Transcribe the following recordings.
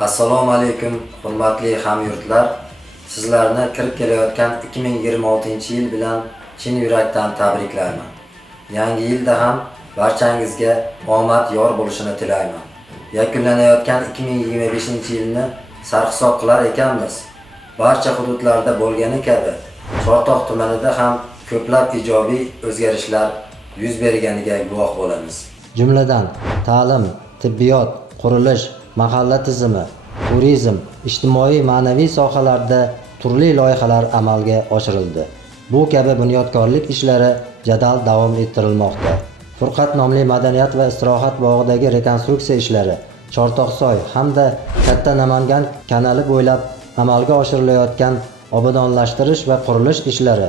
Assalomu alaykum, hurmatli hamyurtlar. Sizlarni kirib kelayotgan 2026-yil bilan chin yurakdan tabriklayman. Yangi yilda ham barchangizga omad yor bo'lishini tilayman. Yakunlanayotgan 2025-yilni sarhisob qilar ekanmiz. Barcha hududlarda bo'lgani kabi, Chortoq tumanida ham ko'plab ijobiy o'zgarishlar yuz berganiga guvoh bo'lamiz. Jumladan, ta'lim, tibbiyot, qurilish, mahalla tizimi, turizm, ijtimoiy-ma'naviy sohalarda turli loyihalar amalga oshirildi. Bu kabi bunyodkorlik ishlari jadal davom ettirilmoqda. Furqat nomli madaniyat va istirohat bog'idagi rekonstruksiya ishlari, Chortoqsoy hamda Katta Namangan kanali bo'ylab amalga oshirilayotgan obodonlashtirish va qurilish ishlari,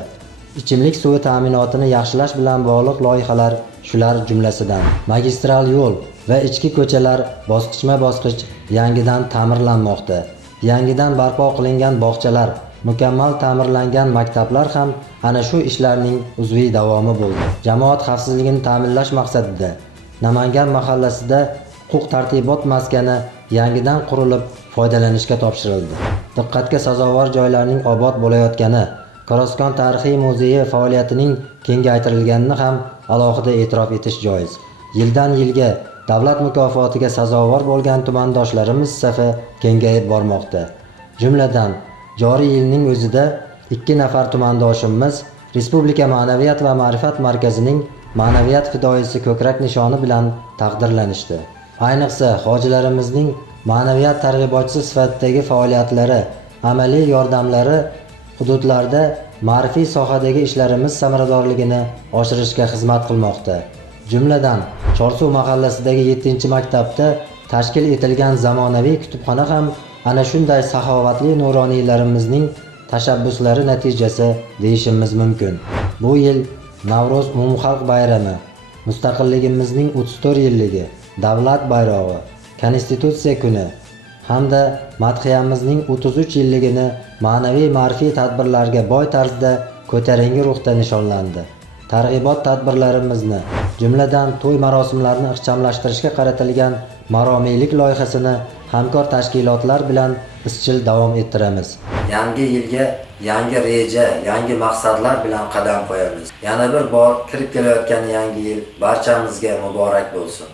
ichimlik suvi ta'minotini yaxshilash bilan bog'liq loyihalar shular jumlasidan. Magistral yo'l va ichki ko'chalar bosqichma-bosqich yangidan ta'mirlanmoqda. Yangidan barpo qilingan bog'chalar, mukammal ta'mirlangan maktablar ham ana shu ishlarning uzviy davomi bo'ldi. Jamoat xavfsizligini ta'minlash maqsadida Namangan mahallasida huquq-tartibot maskani yangidan qurilib foydalanishga topshirildi. Diqqatga sazovor joylarning obod bo'layotgani, Koroskon tarixiy muzeyi faoliyatining kengaytirilganini ham alohida e'tirof etish joiz. Yildan yilga davlat mukofotiga sazovor bo'lgan tumandoshlarimiz safi kengayib bormoqda. Jumladan, joriy yilning o'zida 2 nafar tumandoshimiz Respublika Ma'naviyat va ma'rifat markazining ma'naviyat fidoyisi ko'krak nishoni bilan taqdirlanishdi. Ayniqsa, hojilarimizning ma'naviyat targ'ibotchisi sifatidagi faoliyatlari, amaliy yordamlari hududlarda ma'rifiy sohadagi ishlarimiz samaradorligini oshirishga xizmat qilmoqda. Jumladan, Chorsuv mahallasidagi 7-maktabda tashkil etilgan zamonaviy kutubxona ham ana shunday saxovatli nuroniylarimizning tashabbuslari natijasi deyishimiz mumkin. Bu yil Navro'z umumxalq bayrami, mustaqilligimizning 34 yilligi, davlat bayrog'i, Konstitutsiya kuni hamda madhiyamizning 33 yilligini ma'naviy ma'rifiy tadbirlarga boy tarzda ko'tarinki ruhda nishonlandi. Targ'ibot tadbirlarimizni, jumladan to'y marosimlarini ixchamlashtirishga qaratilgan maromiylik loyihasini hamkor tashkilotlar bilan izchil davom ettiramiz. Yangi yilga yangi reja, yangi maqsadlar bilan qadam qo'yamiz. Yana bir bor kirib kelayotgan yangi yil barchamizga muborak bo'lsin.